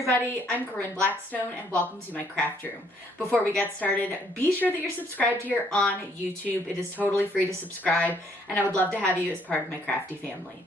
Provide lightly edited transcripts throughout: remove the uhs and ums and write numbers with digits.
everybody, I'm Corinne Blackstone and welcome to my craft room. Before we get started, be sure that you're subscribed here on YouTube. It is totally free to subscribe and I would love to have you as part of my crafty family.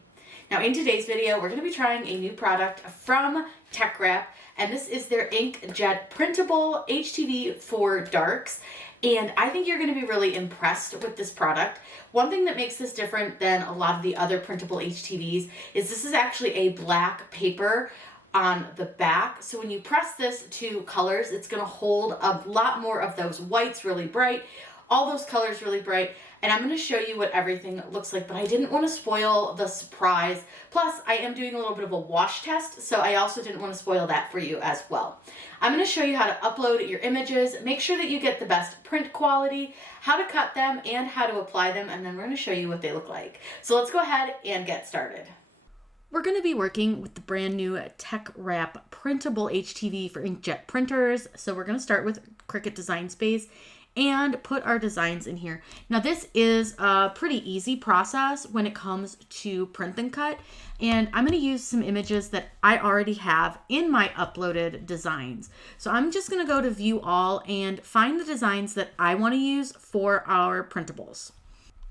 Now in today's video, we're going to be trying a new product from Teckwrap, and this is their inkjet printable HTV for darks. And I think you're going to be really impressed with this product. One thing that makes this different than a lot of the other printable HTVs is this is actually a black paper on the back. So when you press this to colors, it's going to hold a lot more of those whites really bright, all those colors really bright. And I'm going to show you what everything looks like, but I didn't want to spoil the surprise. Plus, I am doing a little bit of a wash test, so I also didn't want to spoil that for you as well. I'm going to show you how to upload your images, make sure that you get the best print quality, how to cut them, and how to apply them, and then we're going to show you what they look like. So let's go ahead and get started. We're going to be working with the brand new Teckwrap Printable HTV for inkjet printers. So we're going to start with Cricut Design Space and put our designs in here. Now this is a pretty easy process when it comes to print and cut, and I'm going to use some images that I already have in my uploaded designs. So I'm just going to go to view all and find the designs that I want to use for our printables.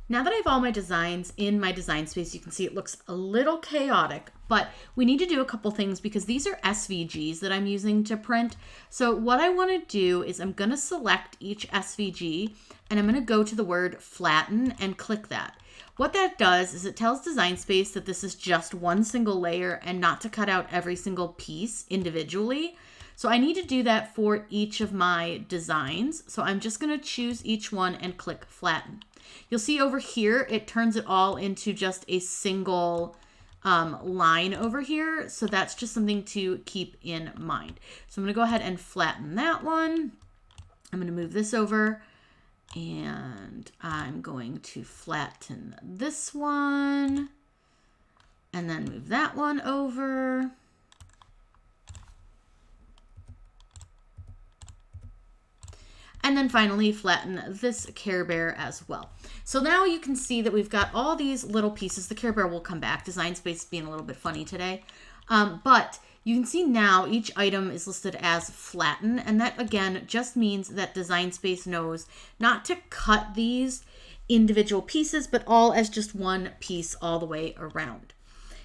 Now that I have all my designs in my design space, you can see it looks a little chaotic, but we need to do a couple things because these are SVGs that I'm using to print. So what I want to do is I'm going to select each SVG and I'm going to go to the word flatten and click that. What that does is it tells Design Space that this is just one single layer and not to cut out every single piece individually. So I need to do that for each of my designs. So I'm just going to choose each one and click flatten. You'll see over here, it turns it all into just a single line over here. So that's just something to keep in mind. So I'm going to go ahead and flatten that one. I'm going to move this over and I'm going to flatten this one and then move that one over. And then finally flatten this Care Bear as well. So now you can see that we've got all these little pieces. The Care Bear will come back. Design Space being a little bit funny today. But you can see now each item is listed as flatten. And that again just means that Design Space knows not to cut these individual pieces, but all as just one piece all the way around.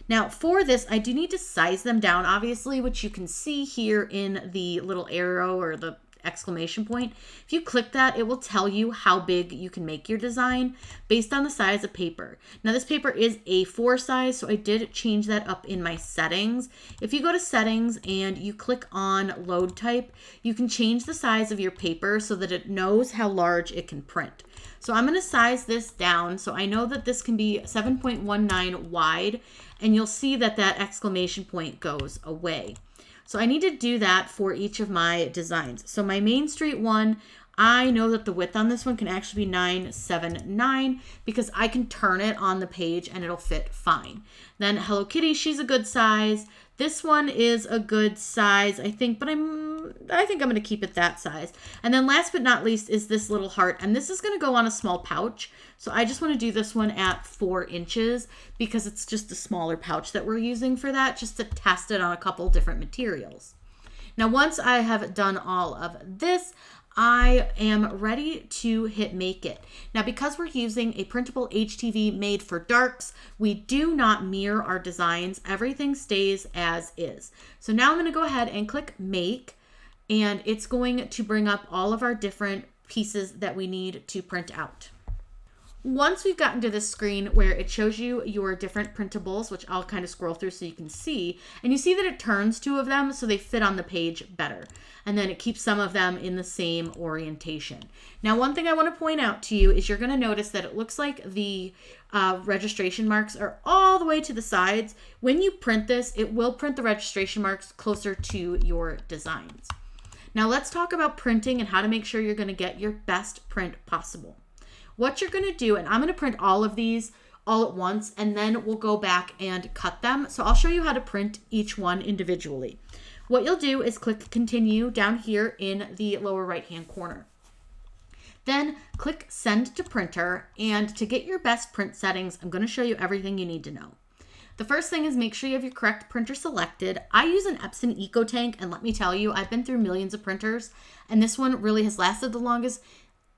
Now for this, I do need to size them down, obviously, which you can see here in the little arrow or the exclamation point. If you click that, it will tell you how big you can make your design based on the size of paper. Now this paper is A4 size, so I did change that up in my settings. If you go to settings and you click on load type, you can change the size of your paper so that it knows how large it can print. So I'm going to size this down. So I know that this can be 7.19 wide, and you'll see that that exclamation point goes away. So I need to do that for each of my designs. So my Main Street one, I know that the width on this one can actually be 979 because I can turn it on the page and it'll fit fine. Then Hello Kitty, she's a good size. This one is a good size, I think, but I think I'm going to keep it that size. And then last but not least is this little heart, and this is going to go on a small pouch. So I just want to do this one at 4 inches because it's just a smaller pouch that we're using for that, just to test it on a couple different materials. Now, once I have done all of this, I am ready to hit make it. Now, because we're using a printable HTV made for darks, we do not mirror our designs. Everything stays as is. So now I'm going to go ahead and click make, and it's going to bring up all of our different pieces that we need to print out. Once we've gotten to this screen where it shows you your different printables, which I'll kind of scroll through so you can see, and you see that it turns 2 of them so they fit on the page better. And then it keeps some of them in the same orientation. Now, one thing I want to point out to you is you're going to notice that it looks like the registration marks are all the way to the sides. When you print this, it will print the registration marks closer to your designs. Now, let's talk about printing and how to make sure you're going to get your best print possible. What you're going to do, and I'm going to print all of these all at once, and then we'll go back and cut them. So I'll show you how to print each one individually. What you'll do is click continue down here in the lower right hand corner. Then click send to printer, and to get your best print settings, I'm going to show you everything you need to know. The first thing is make sure you have your correct printer selected. I use an Epson EcoTank, and let me tell you, I've been through millions of printers, and this one really has lasted the longest,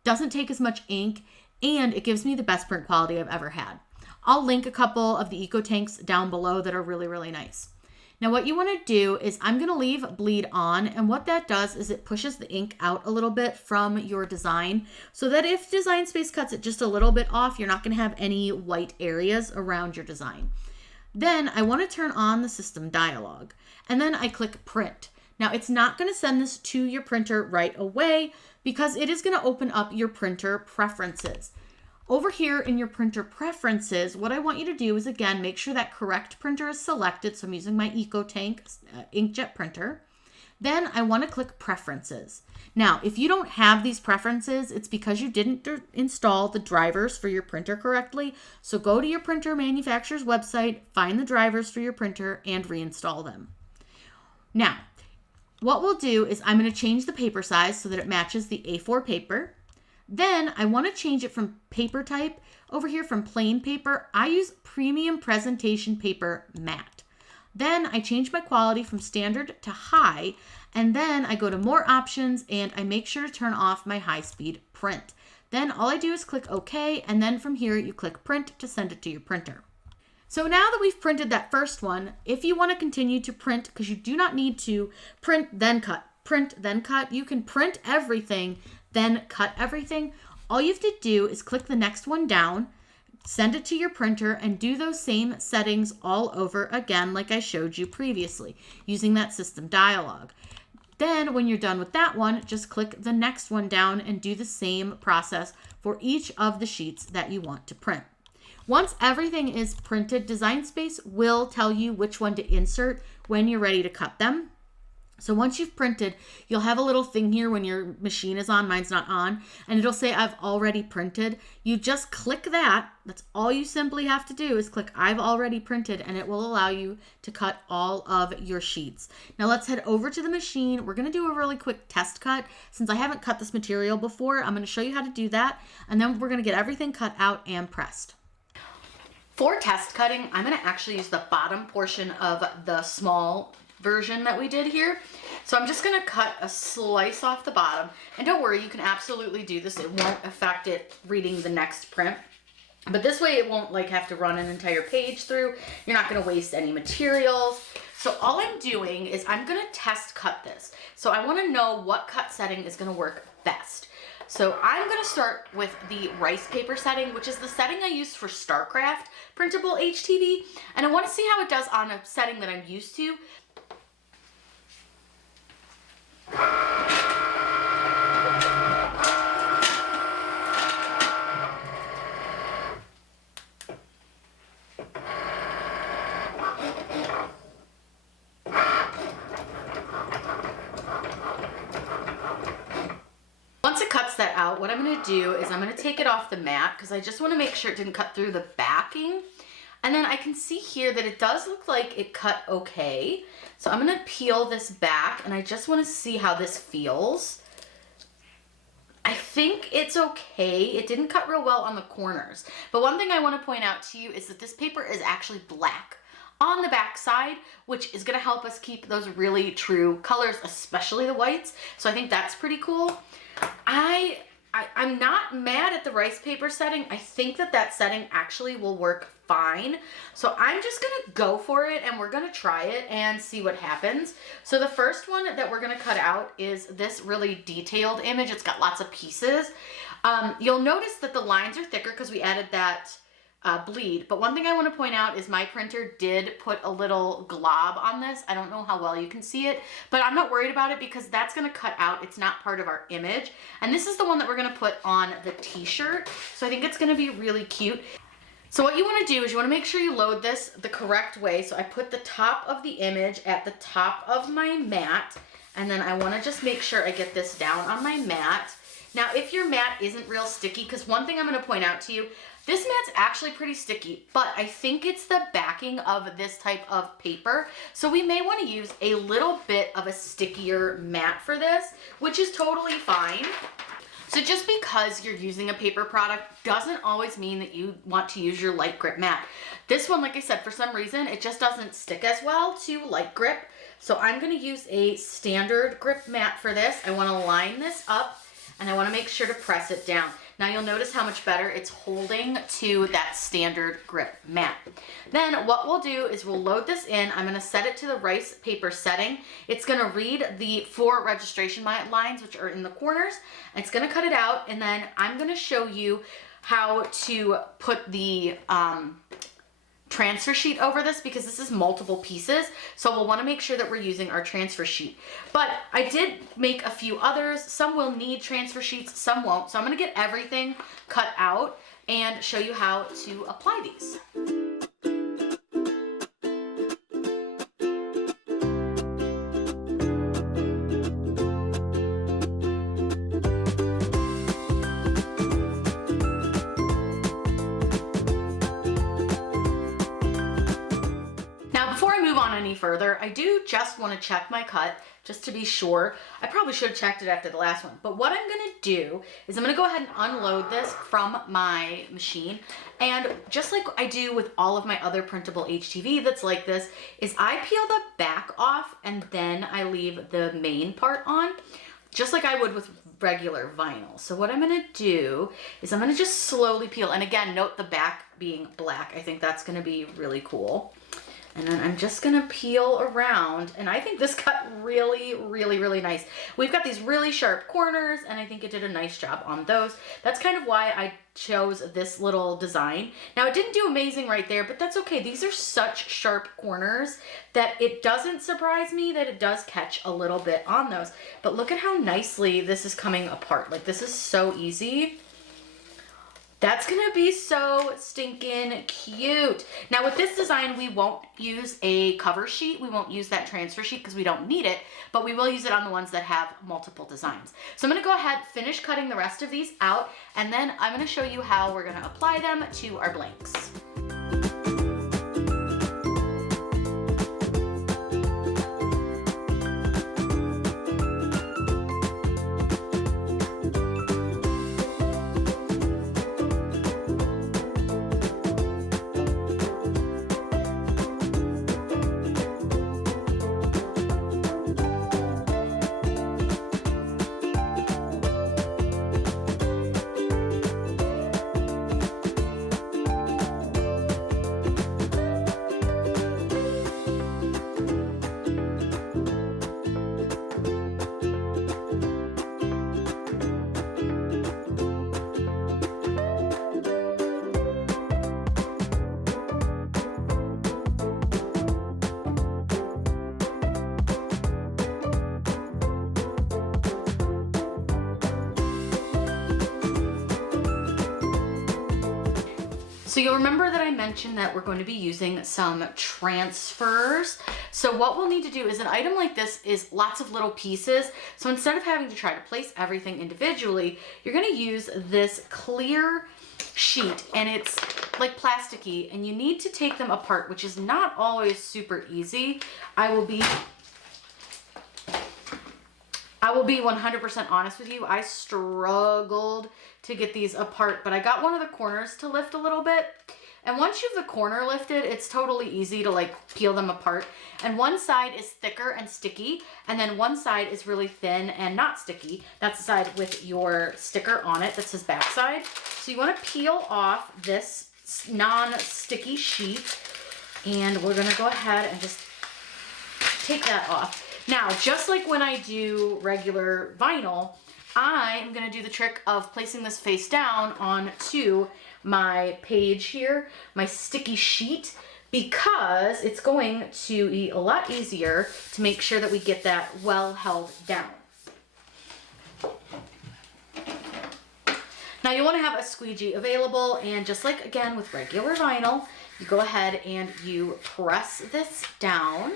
doesn't take as much ink, and it gives me the best print quality I've ever had. I'll link a couple of the EcoTanks down below that are really, really nice. Now what you want to do is I'm going to leave bleed on, and what that does is it pushes the ink out a little bit from your design so that if Design Space cuts it just a little bit off, you're not going to have any white areas around your design. Then I want to turn on the system dialog, and then I click print. Now it's not going to send this to your printer right away because it is going to open up your printer preferences. Over here in your printer preferences, what I want you to do is, again, make sure that correct printer is selected. So I'm using my EcoTank inkjet printer. Then I want to click preferences. Now, if you don't have these preferences, it's because you didn't install the drivers for your printer correctly. So go to your printer manufacturer's website, find the drivers for your printer, and reinstall them. Now, what we'll do is I'm going to change the paper size so that it matches the A4 paper. Then I want to change it from paper type. Over here from plain paper, I use premium presentation paper matte. Then I change my quality from standard to high, and then I go to more options and I make sure to turn off my high speed print. Then all I do is click OK, and then from here you click print to send it to your printer. So now that we've printed that first one, if you want to continue to print, because you do not need to print then cut, you can print everything then cut everything. All you have to do is click the next one down, send it to your printer, and do those same settings all over again like I showed you previously using that system dialog. Then when you're done with that one, just click the next one down and do the same process for each of the sheets that you want to print. Once everything is printed, Design Space will tell you which one to insert when you're ready to cut them. So once you've printed, you'll have a little thing here when your machine is on, mine's not on, and it'll say I've already printed. You just click that. That's all you simply have to do is click I've already printed, and it will allow you to cut all of your sheets. Now let's head over to the machine. We're going to do a really quick test cut. Since I haven't cut this material before, I'm going to show you how to do that, and then we're going to get everything cut out and pressed. For test cutting, I'm going to actually use the bottom portion of the small version that we did here. So I'm just going to cut a slice off the bottom, and don't worry, you can absolutely do this. It won't affect it reading the next print, but this way it won't like have to run an entire page through. You're not going to waste any materials. So all I'm doing is I'm going to test cut this. So I want to know what cut setting is going to work best. So I'm going to start with the rice paper setting, which is the setting I used for Starcraft Printable HTV, and I want to see how it does on a setting that I'm used to. Once it cuts that out, what I'm going to do is I'm going to take it off the mat because I just want to make sure it didn't cut through the backing. And then I can see here that it does look like it cut okay. So I'm going to peel this back, and I just want to see how this feels. I think it's okay. It didn't cut real well on the corners. But one thing I want to point out to you is that this paper is actually black on the back side, which is going to help us keep those really true colors, especially the whites. So I think that's pretty cool. I'm not mad at the rice paper setting. I think that setting actually will work fine. So I'm just going to go for it, and we're going to try it and see what happens. So the first one that we're going to cut out is this really detailed image. It's got lots of pieces. You'll notice that the lines are thicker because we added that bleed. But one thing I want to point out is my printer did put a little glob on this. I don't know how well you can see it, but I'm not worried about it because that's going to cut out. It's not part of our image. And this is the one that we're going to put on the t-shirt. So I think it's going to be really cute. So what you want to do is you want to make sure you load this the correct way. So I put the top of the image at the top of my mat, and then I want to just make sure I get this down on my mat. Now, if your mat isn't real sticky, because one thing I'm going to point out to you, this mat's actually pretty sticky, but I think it's the backing of this type of paper. So we may want to use a little bit of a stickier mat for this, which is totally fine. So just because you're using a paper product doesn't always mean that you want to use your light grip mat. This one, like I said, for some reason, it just doesn't stick as well to light grip. So I'm gonna use a standard grip mat for this. I wanna line this up and I wanna make sure to press it down. Now you'll notice how much better it's holding to that standard grip mat. Then what we'll do is we'll load this in. I'm gonna set it to the rice paper setting. It's gonna read the 4 registration lines, which are in the corners. It's gonna cut it out, and then I'm gonna show you how to put the transfer sheet over this, because this is multiple pieces, so we'll want to make sure that we're using our transfer sheet. But I did make a few others. Some will need transfer sheets, some won't. So I'm going to get everything cut out and show you how to apply these. Any further, I do just want to check my cut just to be sure. I probably should have checked it after the last one, but what I'm going to do is I'm going to go ahead and unload this from my machine, and just like I do with all of my other printable HTV that's like this, is I peel the back off and then I leave the main part on, just like I would with regular vinyl. So what I'm going to do is I'm going to just slowly peel, and again, note the back being black. I think that's going to be really cool. And then I'm just gonna peel around, and I think this cut really, really, really nice. We've got these really sharp corners, and I think it did a nice job on those. That's kind of why I chose this little design. Now, it didn't do amazing right there, but that's okay. These are such sharp corners that it doesn't surprise me that it does catch a little bit on those. But look at how nicely this is coming apart. Like, this is so easy. That's gonna be so stinking cute. Now with this design, we won't use a cover sheet. We won't use that transfer sheet because we don't need it, but we will use it on the ones that have multiple designs. So I'm gonna go ahead, finish cutting the rest of these out, and then I'm gonna show you how we're gonna apply them to our blanks. So you'll remember that I mentioned that we're going to be using some transfers. So what we'll need to do is, an item like this is lots of little pieces. So instead of having to try to place everything individually, you're going to use this clear sheet, and it's like plasticky, and you need to take them apart, which is not always super easy. I will be 100% honest with you. I struggled to get these apart, but I got one of the corners to lift a little bit. And once you have the corner lifted, it's totally easy to like peel them apart. And one side is thicker and sticky, and then one side is really thin and not sticky. That's the side with your sticker on it that says backside. So you want to peel off this non-sticky sheet, and we're going to go ahead and just take that off. Now, just like when I do regular vinyl, I am going to do the trick of placing this face down onto my page here, my sticky sheet, because it's going to be a lot easier to make sure that we get that well held down. Now you want to have a squeegee available, and just like again with regular vinyl, you go ahead and you press this down.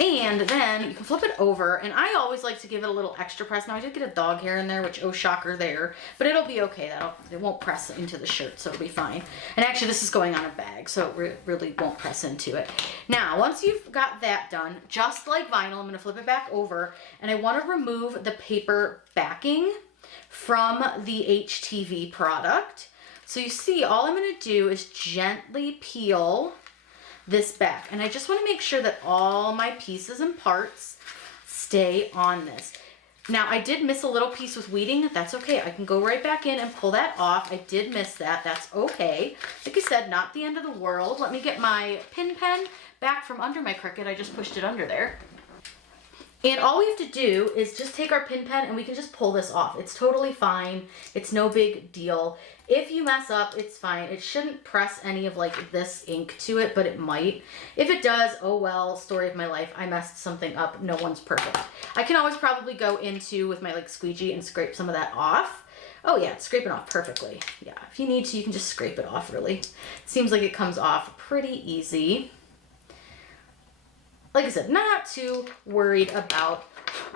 And then you can flip it over, and I always like to give it a little extra press. Now I did get a dog hair in there, which, oh shocker there, but it'll be okay. It won't press into the shirt, so it'll be fine. And actually this is going on a bag, so it really won't press into it. Now, once you've got that done, just like vinyl, I'm gonna flip it back over, and I wanna remove the paper backing from the HTV product. So you see, all I'm gonna do is gently peel this back, and I just want to make sure that all my pieces and parts stay on this. Now I did miss a little piece with weeding. That's okay. I can go right back in and pull that off. I did miss that. That's okay. Like I said, not the end of the world. Let me get my pin pen back from under my Cricut. I just pushed it under there. And all we have to do is just take our pin pen and we can just pull this off. It's totally fine. It's no big deal. If you mess up, it's fine. It shouldn't press any of like this ink to it, but it might. If it does, oh well, story of my life. I messed something up. No one's perfect. I can always probably go into with my like squeegee and scrape some of that off. Oh yeah, it's scraping off perfectly. Yeah, if you need to, you can just scrape it off really. It seems like it comes off pretty easy. Like I said, not too worried about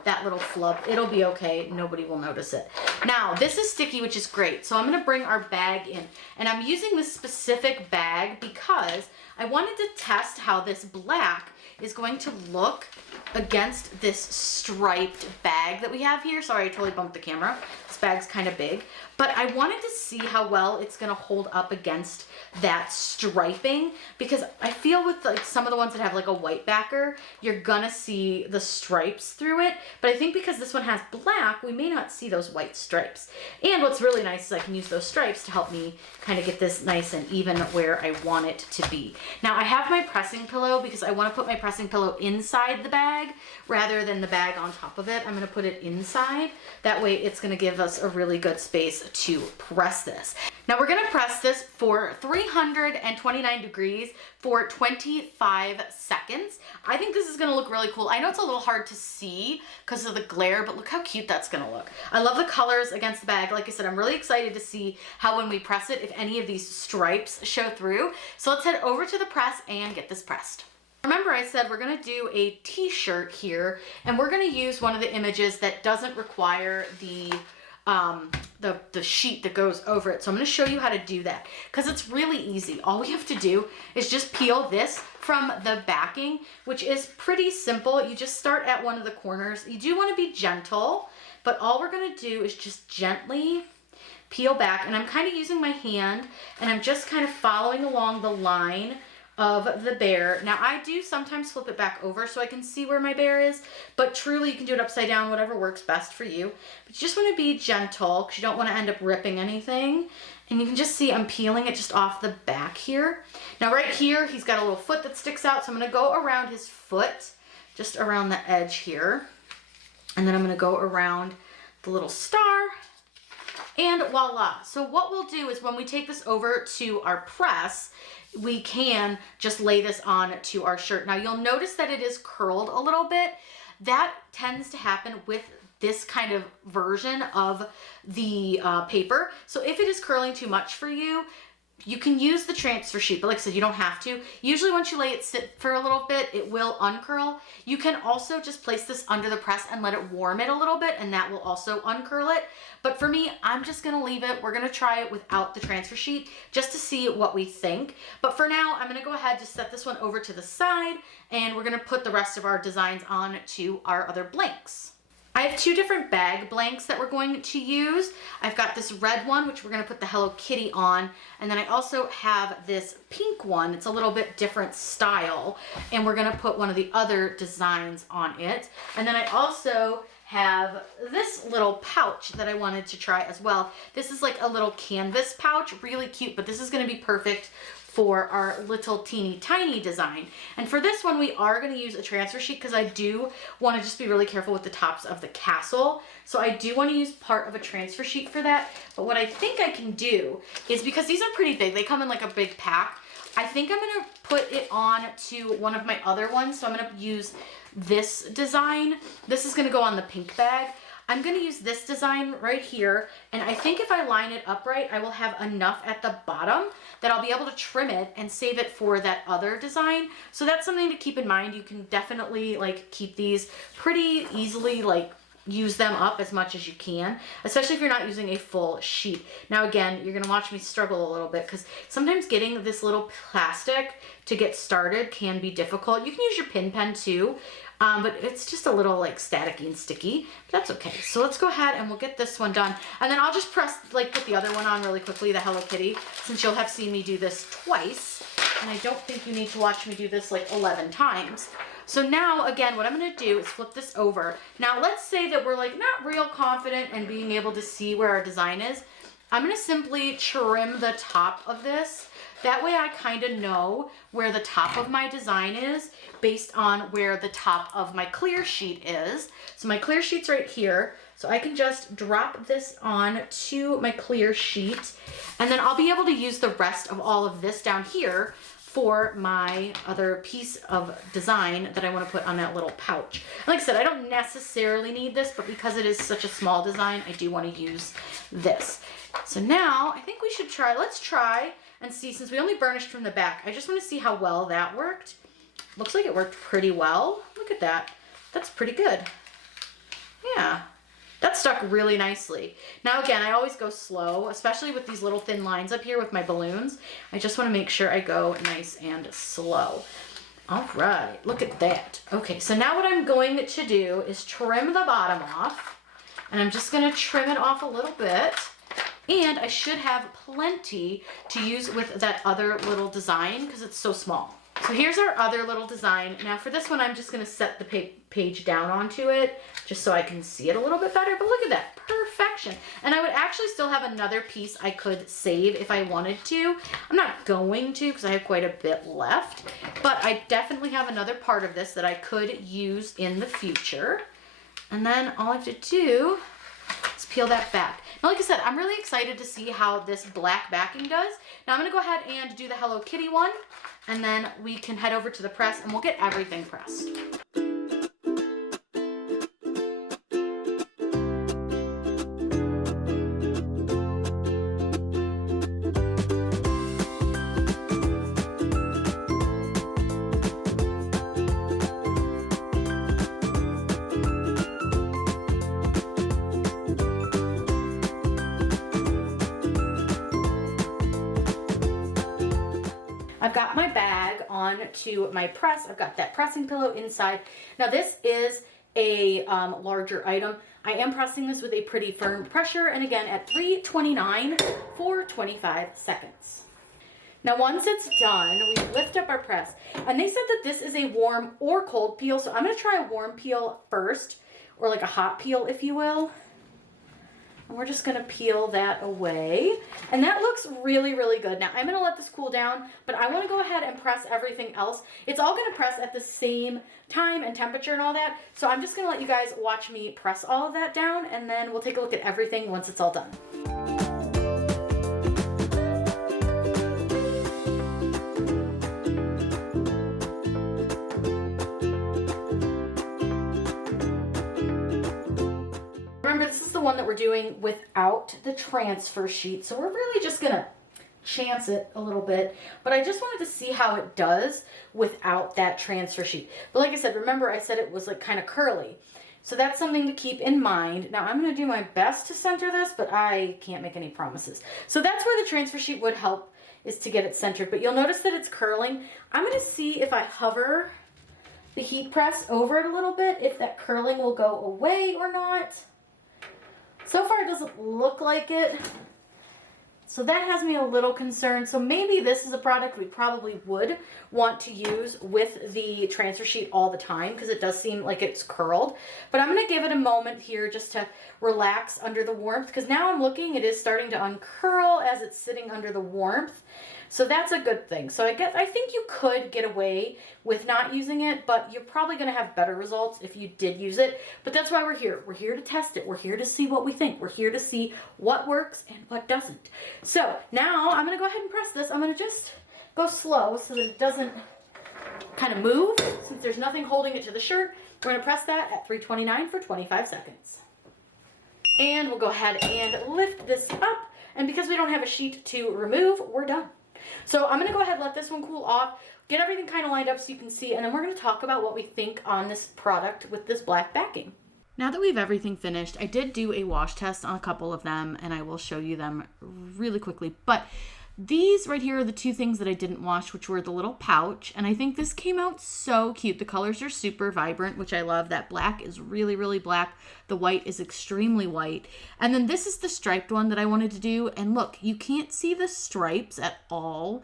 that little flub. It'll be okay. Nobody will notice it. Now, this is sticky, which is great. So I'm going to bring our bag in. And I'm using this specific bag because I wanted to test how this black is going to look against this striped bag that we have here. Sorry, I totally bumped the camera. This bag's kind of big. But I wanted to see how well it's going to hold up against that striping, because I feel with like some of the ones that have like a white backer, you're gonna see the stripes through it. But I think because this one has black, we may not see those white stripes. And what's really nice is I can use those stripes to help me kind of get this nice and even where I want it to be. Now I have my pressing pillow because I want to put my pressing pillow inside the bag rather than the bag on top of it. I'm going to put it inside. That way it's going to give us a really good space to press this. Now we're going to press this for 329 degrees for 25 seconds. I think this is going to look really cool. I know it's a little hard to see because of the glare, but look how cute that's going to look. I love the colors against the bag. Like I said, I'm really excited to see how when we press it, if any of these stripes show through. So let's head over to the press and get this pressed. Remember I said we're going to do a t-shirt here, and we're going to use one of the images that doesn't require the sheet that goes over it. So I'm going to show you how to do that because it's really easy. All we have to do is just peel this from the backing, which is pretty simple. You just start at one of the corners. You do want to be gentle, but all we're going to do is just gently peel back, and I'm kind of using my hand and I'm just kind of following along the line of the bear. Now I do sometimes flip it back over so I can see where my bear is, but truly you can do it upside down, whatever works best for you. But you just want to be gentle because you don't want to end up ripping anything. And you can just see I'm peeling it just off the back here. Now right here, he's got a little foot that sticks out, so I'm going to go around his foot, just around the edge here. And then I'm going to go around the little star. And voila. So what we'll do is when we take this over to our press, we can just lay this on to our shirt. Now you'll notice that it is curled a little bit. That tends to happen with this kind of version of the paper. So if it is curling too much for you, you can use the transfer sheet, but like I said, you don't have to. Usually once you let it sit for a little bit, it will uncurl. You can also just place this under the press and let it warm it a little bit, and that will also uncurl it. But for me, I'm just gonna leave it. We're gonna try it without the transfer sheet just to see what we think. But for now, I'm gonna go ahead, just set this one over to the side, and we're gonna put the rest of our designs on to our other blanks. I have two different bag blanks that we're going to use. I've got this red one, which we're gonna put the Hello Kitty on, and then I also have this pink one. It's a little bit different style, and we're gonna put one of the other designs on it. And then I also have this little pouch that I wanted to try as well. This is like a little canvas pouch, really cute, but this is gonna be perfect for our little teeny tiny design. And for this one, we are gonna use a transfer sheet because I do wanna just be really careful with the tops of the castle. So I do wanna use part of a transfer sheet for that. But what I think I can do is, because these are pretty big, they come in like a big pack, I think I'm gonna put it on to one of my other ones. So I'm gonna use this design. This is gonna go on the pink bag. I'm going to use this design right here, and I think if I line it upright, I will have enough at the bottom that I'll be able to trim it and save it for that other design. So that's something to keep in mind. You can definitely like keep these pretty easily, like use them up as much as you can, especially if you're not using a full sheet. Now again, you're gonna watch me struggle a little bit because sometimes getting this little plastic to get started can be difficult. You can use your pin pen too, but it's just a little like staticky and sticky, but that's okay. So let's go ahead and we'll get this one done. And then I'll just press, like put the other one on really quickly, the Hello Kitty, since you'll have seen me do this twice. And I don't think you need to watch me do this like 11 times. So now, again, what I'm gonna do is flip this over. Now, let's say that we're like not real confident in being able to see where our design is. I'm gonna simply trim the top of this. That way I kind of know where the top of my design is based on where the top of my clear sheet is. So my clear sheet's right here. So I can just drop this on to my clear sheet, and then I'll be able to use the rest of all of this down here for my other piece of design that I want to put on that little pouch. Like I said, I don't necessarily need this, but because it is such a small design, I do want to use this. So now I think we should try, let's try and see, since we only burnished from the back, I just want to see how well that worked. Looks like it worked pretty well. Look at that. That's pretty good. Yeah. That stuck really nicely. Now again, I always go slow, especially with these little thin lines up here with my balloons. I just want to make sure I go nice and slow. All right, look at that. Okay, so now what I'm going to do is trim the bottom off, and I'm just going to trim it off a little bit. And I should have plenty to use with that other little design because it's so small. So here's our other little design. Now for this one, I'm just gonna set the page down onto it just so I can see it a little bit better, but look at that, perfection. And I would actually still have another piece I could save if I wanted to. I'm not going to because I have quite a bit left, but I definitely have another part of this that I could use in the future. And then all I have to do is peel that back. Now, like I said, I'm really excited to see how this black backing does. Now I'm gonna go ahead and do the Hello Kitty one, and then we can head over to the press and we'll get everything pressed. I've got my bag on to my press. I've got that pressing pillow inside. Now this is a larger item. I am pressing this with a pretty firm pressure, and again at 329 for 25 seconds. Now once it's done, we lift up our press, and they said that this is a warm or cold peel, so I'm gonna try a warm peel first, or like a hot peel if you will. And we're just gonna peel that away. And that looks really, really good. Now I'm gonna let this cool down, but I wanna go ahead and press everything else. It's all gonna press at the same time and temperature and all that. So I'm just gonna let you guys watch me press all of that down, and then we'll take a look at everything once it's all done. Remember, this is the one that we're doing without the transfer sheet, so we're really just gonna chance it a little bit, but I just wanted to see how it does without that transfer sheet. But like I said, remember I said it was like kind of curly, so that's something to keep in mind. Now I'm gonna do my best to center this, but I can't make any promises. So that's where the transfer sheet would help, is to get it centered, but you'll notice that it's curling. I'm gonna see if I hover the heat press over it a little bit, if that curling will go away or not. So far it doesn't look like it, so that has me a little concerned. So maybe this is a product we probably would want to use with the transfer sheet all the time, because it does seem like it's curled. But I'm going to give it a moment here just to relax under the warmth, because now I'm looking, it is starting to uncurl as it's sitting under the warmth. So that's a good thing. So I think you could get away with not using it, but you're probably going to have better results if you did use it. But that's why we're here. We're here to test it. We're here to see what we think. We're here to see what works and what doesn't. So now I'm going to go ahead and press this. I'm going to just go slow so that it doesn't kind of move. Since there's nothing holding it to the shirt, we're going to press that at 329 for 25 seconds. And we'll go ahead and lift this up. And because we don't have a sheet to remove, we're done. So I'm going to go ahead and let this one cool off, get everything kind of lined up so you can see, and then we're going to talk about what we think on this product with this black backing. Now that we have everything finished, I did do a wash test on a couple of them, and I will show you them really quickly. But these right here are the two things that I didn't wash, which were the little pouch, and I think this came out so cute. The colors are super vibrant, which I love. That black is really, really black. The white is extremely white. And then this is the striped one that I wanted to do, and look, you can't see the stripes at all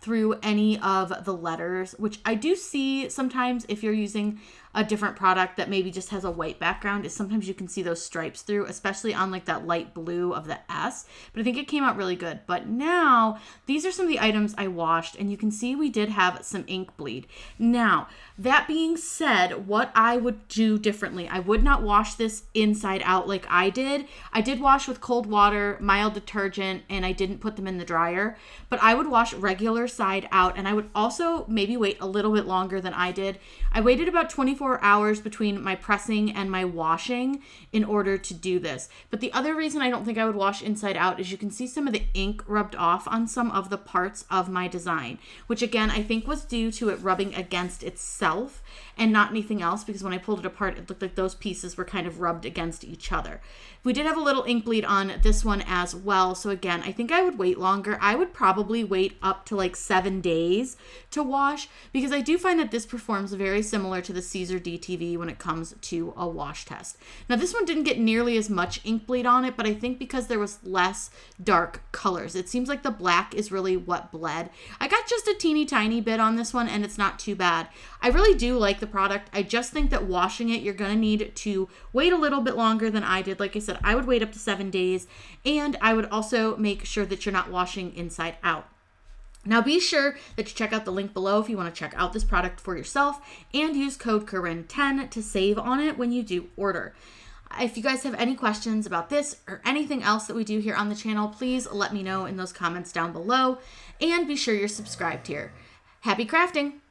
through any of the letters, which I do see sometimes if you're using a different product that maybe just has a white background, is sometimes you can see those stripes through, especially on like that light blue of the S. But I think it came out really good. But now these are some of the items I washed, and you can see we did have some ink bleed. Now, that being said, what I would do differently, I would not wash this inside out like I did. I did wash with cold water, mild detergent, and I didn't put them in the dryer. But I would wash regular side out, and I would also maybe wait a little bit longer than I did. I waited about 24 hours between my pressing and my washing in order to do this. But the other reason I don't think I would wash inside out is you can see some of the ink rubbed off on some of the parts of my design, which again, I think was due to it rubbing against itself and not anything else, because when I pulled it apart, it looked like those pieces were kind of rubbed against each other. We did have a little ink bleed on this one as well. So again, I think I would wait longer. I would probably wait up to like 7 days to wash, because I do find that this performs very similar to the Caesar DTV when it comes to a wash test. Now this one didn't get nearly as much ink bleed on it, but I think because there was less dark colors. It seems like the black is really what bled. I got just a teeny tiny bit on this one, and it's not too bad. I really do like the product. I just think that washing it, you're going to need to wait a little bit longer than I did. Like I said, I would wait up to 7 days, and I would also make sure that you're not washing inside out. Now be sure that you check out the link below if you want to check out this product for yourself, and use code Corinne10 to save on it when you do order. If you guys have any questions about this or anything else that we do here on the channel, please let me know in those comments down below, and be sure you're subscribed here. Happy crafting!